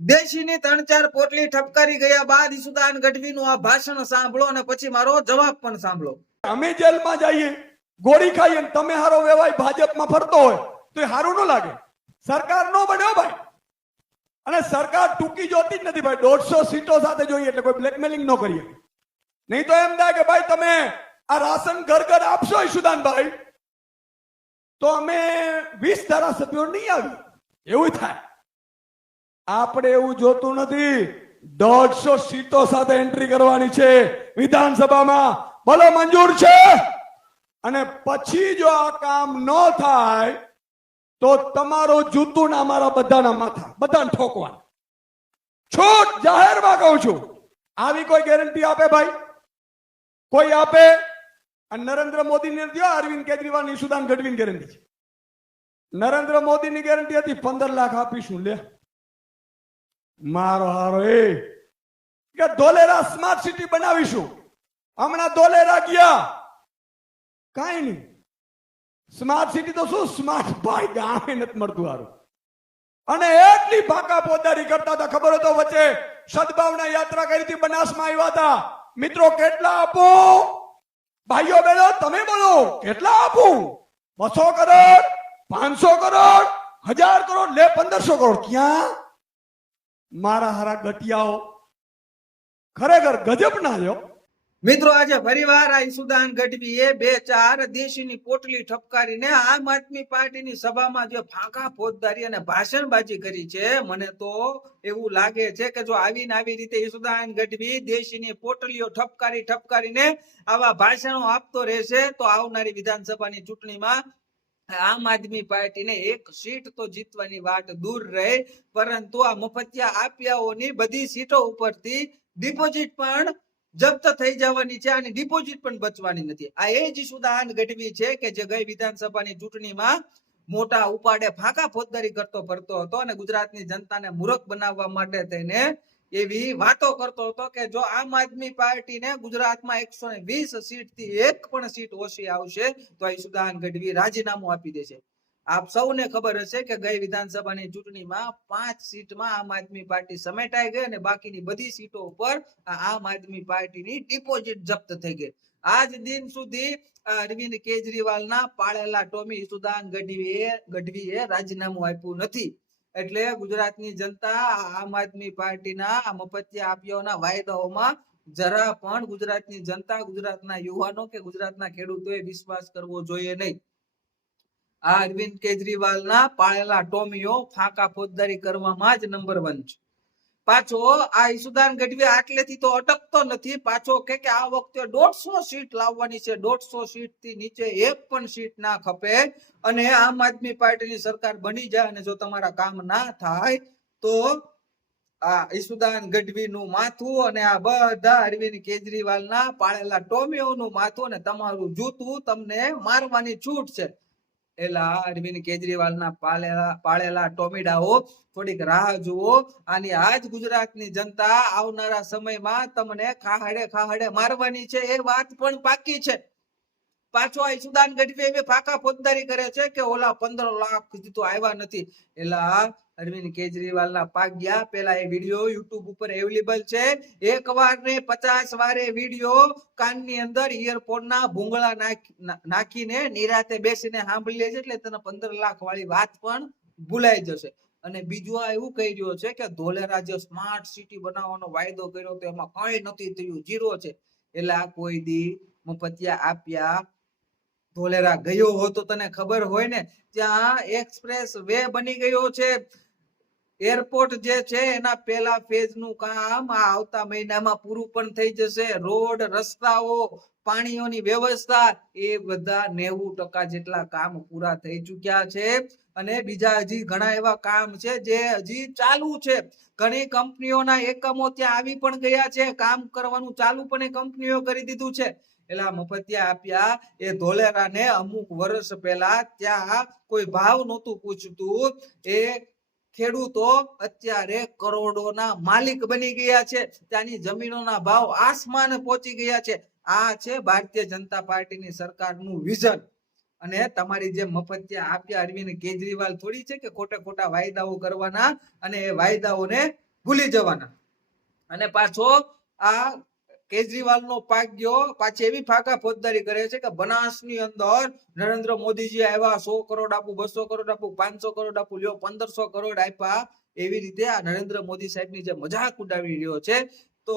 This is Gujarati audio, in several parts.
દેશીની ત્રણ ચાર પોટલી ઠપકારી ગયા બાદ ઈસુદાન ગઢવીનું આ ભાષણ સાંભળો અને પછી મારો જવાબ પણ સાંભળો. અમે જેલમાં જઈએ, ગોળી ખાઈએ તમે હારો વેવાય ભાજપમાં ફરતો હોય, તો એ હારું ન લાગે. સરકાર નો બન્યો ભાઈ. અને સરકાર ટૂંકી જોતી જ નથી ભાઈ. દોઢસો સીટો સાથે જોઈએ એટલે કોઈ બ્લેકમેલિંગ ન કરીએ. નહીં તો એમ થાય કે ભાઈ તમે આ રાશન ઘર ઘર આપશો ઈશુદાનભાઈ તો અમે વીસ ધારાસભ્યો નહીં આવી એવું થાય. આપણે એવું જોતું નથી. દોઢસો સીટો સાથે એન્ટ્રી કરવાની છે વિધાનસભામાં. ભલે મંજૂર છે. અને પછી જો આ કામ ન થાય, તો તમારો જૂતું ના મારા બધાના માથા, બધાને ઠોકવા છૂટ જાહેરમાં કહું છું. આવી કોઈ ગેરંટી આપે ભાઈ? કોઈ આપે? નરેન્દ્ર મોદી ને દો અરવિંદ કેજરીવાલ સુદાન ગઢવીની ગેરંટી છે. નરેન્દ્ર મોદીની ગેરંટી હતી, પંદર લાખ આપીશું, લે. મારો હારો એ. કે ધોલેરા સ્માર્ટ સિટી બનાવીશું. હમણાં ધોલેરા ગયા. કાંઈ નહીં. સ્માર્ટ સિટી તો શું સ્માર્ટ ભાઈ ગામે નથી મળતું હારું. અને એટલી ભાકા પોદારી કરતા હતા, ખબર હતો વચ્ચે સદભાવના યાત્રા કરી હતી, બનાસમાં આવ્યા હતા. મિત્રો, કેટલા આપો? ભાઈઓ, બહેનો, તમે બોલો, કેટલા આપું? બસો કરોડ, પાંચસો કરોડ, હજાર કરોડ, લે, પંદરસો કરોડ. ક્યાં? મારા હારા ગટિયાઓ, ખરેખર ગજબ ના જો મિત્રો, આજે ફરીવાર આ ઈસુદાન ગઢવીએ બે ચાર દેશીની પોટલી ઠપકારીને આમ આદમી પાર્ટીની સભામાં જે ફાંકા ફોજદારી અને ભાષણબાજી કરી છે, મને તો એવું લાગે છે કે જો આવીને આવી રીતે ઈસુદાન ગઢવી દેશીની પોટલીઓ ઠપકારી ઠપકારીને આવા ભાષણો આપતો રહેશે, તો આવનારી વિધાનસભાની ચૂંટણીમાં આમ આદમી પાર્ટીને એક સીટ તો જીતવાની વાત દૂર રહે, પરંતુ આ મફતિયા આપ્યાઓની બધી સીટો ઉપરથી ડિપોઝિટ પણ જપ્ત થઈ જવાની છે અને ડિપોઝિટ પણ બચવાની નથી. આ એ જ સુદાન ગઢવી છે કે જે ગઈ વિધાનસભાની ચૂંટણીમાં મોટા ઉપાડે, ફાંકા ફોજદારી કરતો ફરતો હતો અને ગુજરાતની જનતાને મૂર્ખ બનાવવા માટે થઈને એવી વાતો કરતો હતો કે જો આમ આદમી પાર્ટીને ગુજરાતમાં એકસો ને વીસ સીટથી એક પણ સીટ ઓછી આવશે, તો આ સુદાન ગઢવી રાજીનામું આપી દેશે. આપ સૌને ખબર હશે કે ગઈ વિધાનસભાની ચૂંટણીમાં પાંચ સીટમાં આમ આદમી પાર્ટી સમેટાઈ ગઈ અને બાકીની બધી સીટો ઉપર આમ આદમી પાર્ટીની ડિપોઝિટ જપ્ત થઈ ગઈ. આજ દિન સુધી અરવિંદ કેજરીવાલના પાળેલા ટોમી સુદાન ગઢવીએ ગઢવીએ રાજીનામું આપ્યું નથી. એટલે ગુજરાતની જનતા આમ આદમી પાર્ટીના મફતિયા આપ્યાઓના વાયદાઓમાં જરા પણ ગુજરાતની જનતા, ગુજરાતના યુવાનો કે ગુજરાતના ખેડૂતોએ વિશ્વાસ કરવો જોઈએ નહીં. આ અરવિંદ કેજરીવાલના પાળેલા ટોમીઓ ફાંકા ફોજદારી કરવામાં જ નંબર વન છે. પાછો આ ઈસુદાન ગઢવી આટલેથી તો અટકતો નથી. પાછો કે કે આ વખતે દોઢસો સીટ લાવવાની છે. દોઢસો સીટથી નીચે એક પણ સીટ ના ખપે અને આમ આદમી પાર્ટીની સરકાર બની જાય અને જો તમારા કામ ના થાય તો આ ઈસુદાન ગઢવી નું માથું અને આ બધા અરવિંદ કેજરીવાલના પાળેલા ટોમીઓનું માથું અને તમારું જૂતું તમને મારવાની છૂટ છે. એલા, અરવિંદ કેજરીવાલના પાળેલા પાળેલા ટોમીડાઓ, થોડીક રાહ જુઓ. આની આજ ગુજરાતની જનતા આવનારા સમયમાં તમને ખાહડે ખાહડે મારવાની છે, એ વાત પણ પાકી છે. પાછો આ સુદાન ગઢવી એવી ફાકા ફોજદારી કરે છે કે ઓલા પંદર લાખ સુધી તો આવ્યા નથી. એટલે અરવિંદ કેજરીવાલના પાગ્યા પેલા એ વીડિયો યુટ્યુબ ઉપર અવેલેબલ છે. એક વાર ને પચાસ વારે વીડિયો કાનની અંદર ઇયરફોન ના ભૂંગળા નાખીને નિરાતે બેસીને સાંભળી લે છે એટલે તને પંદર લાખ વાળી વાત પણ ભૂલાઈ જશે. અને બીજું આ એવું કહી રહ્યો છે કે ધોલેરા જે સ્માર્ટ સિટી બનાવવાનો વાયદો કર્યો તો એમાં કઈ નથી થયું. જીરો છે. એટલે આ કોઈ દી મફતિયા આપ્યા ધોલેરા ગયો હો તો તને ખબર હોય ને ત્યાં એક્સપ્રેસ વે બની ગયો છે. એરપોર્ટ જે છે, એના પેલા ફેઝનું કામ આવતા મહિનામાં પૂરું પણ થઈ જશે. રોડ રસ્તાઓ, પાણીઓની વ્યવસ્થા, એ બધા નેવું ટકા જેટલા કામ પૂરા થઈ ચુક્યા છે. અને બીજા હજી ઘણા એવા કામ છે, જે હજી ચાલુ છે. ઘણી કંપનીઓના એકમો ત્યાં આવી પણ ગયા છે. કામ કરવાનું ચાલુ પણ એ કંપનીઓ કરી દીધું છે. એટલે આ મફતિયા આપ્યા એ ધોલેરાને અમુક વર્ષ પહેલા ત્યાં કોઈ ભાવ નહોતું પૂછતું. એ ખેડૂતો અત્યારે કરોડોના માલિક બની ગયા છે. ત્યાંની જમીનોના ભાવ આસમાને પહોંચી ગયા છે. આ છે ભારતીય જનતા પાર્ટીની સરકારનું વિઝન. અને તમારી જે મફતિયા આપ્યા અરવિંદ કેજરીવાલ થોડી છે કે ખોટા ખોટા વાયદાઓ કરવાના અને એ વાયદાઓને ભૂલી જવાના. અને પાછો આ કેજરીવાલનો પાક ગયો, પાછી એવી ફાકા ફોજદારી કરે છે કે બનાસની અંદર નરેન્દ્ર મોદીજી આવ્યા, સો કરોડ આપું, બસો કરોડ આપું, પાંચસો કરોડ આપું, લ્યો, પંદરસો કરોડ આપ્યા. એવી રીતે આ નરેન્દ્ર મોદી સાહેબની જે મજાક ઉડાવી રહ્યો છે, તો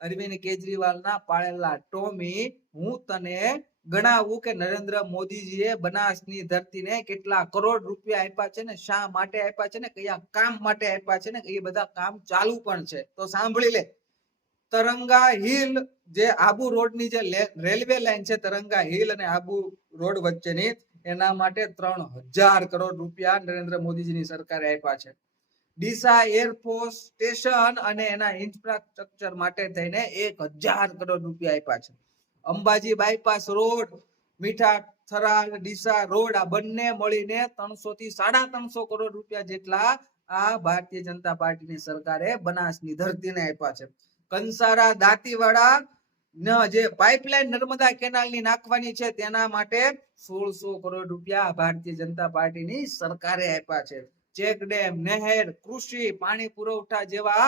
અરવિંદ કેજરીવાલના પાળેલા ટોમી, હું તને ગણાવું કે નરેન્દ્ર મોદીજીએ બનાસની ધરતીને કેટલા કરોડ રૂપિયા આપ્યા છે ને, શા માટે આપ્યા છે ને, કયા કામ માટે આપ્યા છે ને, એ બધા કામ ચાલુ પણ છે. તો સાંભળી લે. તરંગા હિલ જે આબુ રોડની જે રેલવે લાઈન છે, તરંગા હિલ અને આબુ રોડ વચ્ચેની, એના માટે ત્રણ હજાર કરોડ રૂપિયા નરેન્દ્ર મોદીજીની સરકારે આપ્યા છે. ડીસા એરફોર્સ સ્ટેશન અને એના ઇન્ફ્રાસ્ટ્રક્ચર માટે થઈને એક હજાર કરોડ રૂપિયા આપ્યા છે. અંબાજી બાયપાસ રોડ, મીઠા થરાદ, ડીસા રોડ, આ બંને મળીને ત્રણસો થી સાડા ત્રણસો કરોડ રૂપિયા જેટલા આ ભારતીય જનતા પાર્ટીની સરકારે બનાસની ધરતીને આપ્યા છે. કંસારા દાંતીવાડા ન, જે પાઇપલાઇન નર્મદા કેનાલની નાખવાની છે, તેના માટે સોળસો કરોડ રૂપિયા ભારતીય જનતા પાર્ટીની સરકારે આપ્યા છે. ચેક ડેમ નહેર, કૃષિ, પાણી પુરવઠા જેવા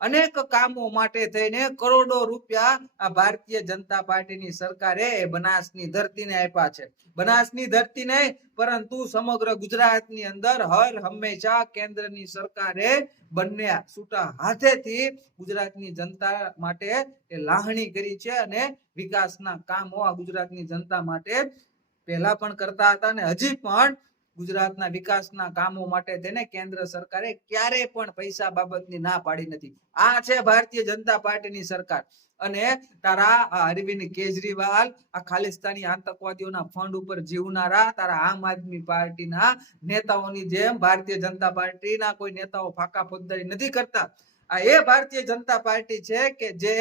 અનેક કામો માટે થઈને કરોડો રૂપિયા આ ભારતીય જનતા પાર્ટીની સરકારે બનાસની ધરતીને આપ્યા છે. બનાસની ધરતી નહીં, પરંતુ સમગ્ર ગુજરાતની અંદર હર હંમેશા કેન્દ્રની સરકારે બંને છૂટા હાથેથી ગુજરાતની જનતા માટે લાહણી કરી છે અને વિકાસના કામો આ ગુજરાતની જનતા માટે પહેલા પણ કરતા હતા અને હજી પણ ગુજરાતના વિકાસના કામો માટે તેને કેન્દ્ર સરકારે ક્યારે પણ પૈસા બાબતની ના પાડી નથી. આ છે ભારતીય જનતા પાર્ટીની સરકાર. અને તારા અરવિંદ કેજરીવાલ, આ ખાલિસ્તાની આતંકવાદીઓના ફંડ ઉપર જીવનારા તારા આમ આદમી પાર્ટીના નેતાઓની જેમ ભારતીય જનતા પાર્ટીના કોઈ નેતાઓ ફાકા ફોજદારી નથી કરતા. આ એ ભારતીય જનતા પાર્ટી છે કે જે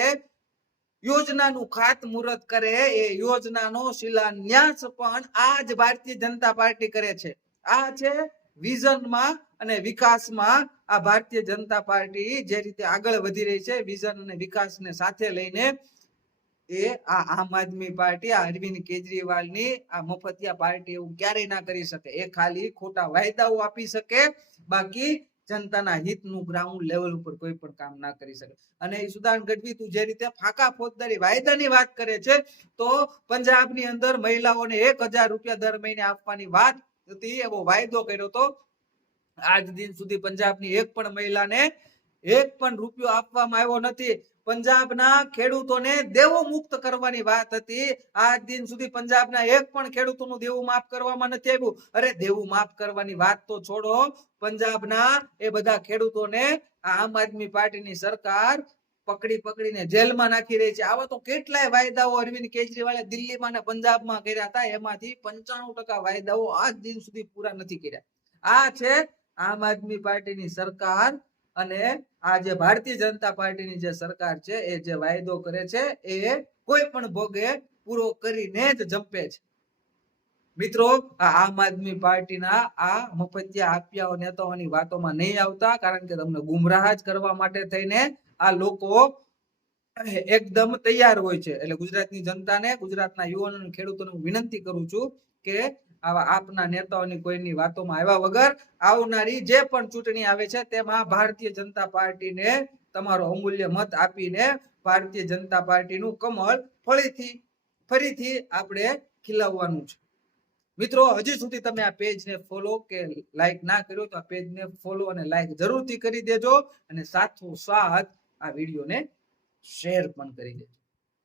યોજનાનું ખાતમુહૂર્ત કરે, એ યોજનાનો શિલાન્યાસ પણ આ જ ભારતીય જનતા પાર્ટી કરે છે. આ છે વિઝનમાં અને વિકાસમાં આ ભારતીય જનતા પાર્ટી જે રીતે આગળ વધી રહી છે, વિઝન અને વિકાસને સાથે લઈને એ આ આમ આદમી પાર્ટી, આ અરવિંદ કેજરીવાલની આ મફતિયા પાર્ટી એવું ક્યારેય ના કરી શકે. એ ખાલી ખોટા વાયદાઓ આપી શકે, બાકી જનતાના હિતનું ગ્રાઉન્ડ લેવલ ઉપર કોઈ પણ કામ ના કરી શકે. અને સુદાન ગઢવી તું જે રીતે ફાકા ફોજદારી વાયદાની વાત કરે છે, તો પંજાબની અંદર મહિલાઓને એક હજાર રૂપિયા દર મહિને આપવાની વાત હતી, એવો વાયદો કર્યો હતો. આજ દિન સુધી પંજાબની એક પણ મહિલાને એક પણ રૂપિયો આપવામાં આવ્યો નથી. પંજાબના ખેડૂતોને દેવું મુક્ત કરવાની વાત હતી. આજ દિન સુધી પંજાબના એક પણ ખેડૂતોનું દેવું માફ કરવામાં નથી આવ્યું. અરે, દેવું માફ કરવાની વાત તો છોડો. પંજાબના એ બધા ખેડૂતોને આમ આદમી પાર્ટીની સરકાર પકડી પકડીને જેલમાં નાખી રહી છે. આવા તો કેટલાય વાયદાઓ અરવિંદ કેજરીવાલે દિલ્હીમાં અને પંજાબમાં કર્યા હતા. એમાંથી પંચાણું ટકા વાયદાઓ આજ દિન સુધી પૂરા નથી કર્યા. આ છે આમ આદમી પાર્ટીની સરકાર અને આ જે ભારતીય જનતા પાર્ટીની જે સરકાર છે, એ જે વાયદો કરે છે, એ કોઈ પણ ભોગે પૂરો કરીને જ જંપે છે. મિત્રો આમ આદમી પાર્ટીના આ મફતિયા આપ્યા નેતાઓની વાતોમાં નહીં આવતા, કારણ કે તમને ગુમરાહ જ કરવા માટે થઈને આ લોકો એકદમ તૈયાર હોય છે. એટલે ગુજરાતની જનતાને, ગુજરાતના યુવાનો ખેડૂતોને વિનંતી કરું છું કે આવા આપના નેતાઓની કોઈની વાતોમાં આવ્યા વગર આવનારી જે પણ ચૂંટણી આવે છે, તેમાં ભારતીય જનતા પાર્ટીને તમારો અમૂલ્ય મત આપીને ભારતીય જનતા પાર્ટીનું કમળ ફરીથી ફરીથી આપણે ખીલાવવાનું છે. મિત્રો, હજી સુધી તમે આ પેજને ફોલો કે લાઈક ના કર્યો તો આ પેજને ફોલો અને લાઈક જરૂરથી કરી દેજો અને સાથો સાથ આ વિડીયોને શેર પણ કરી દેજો.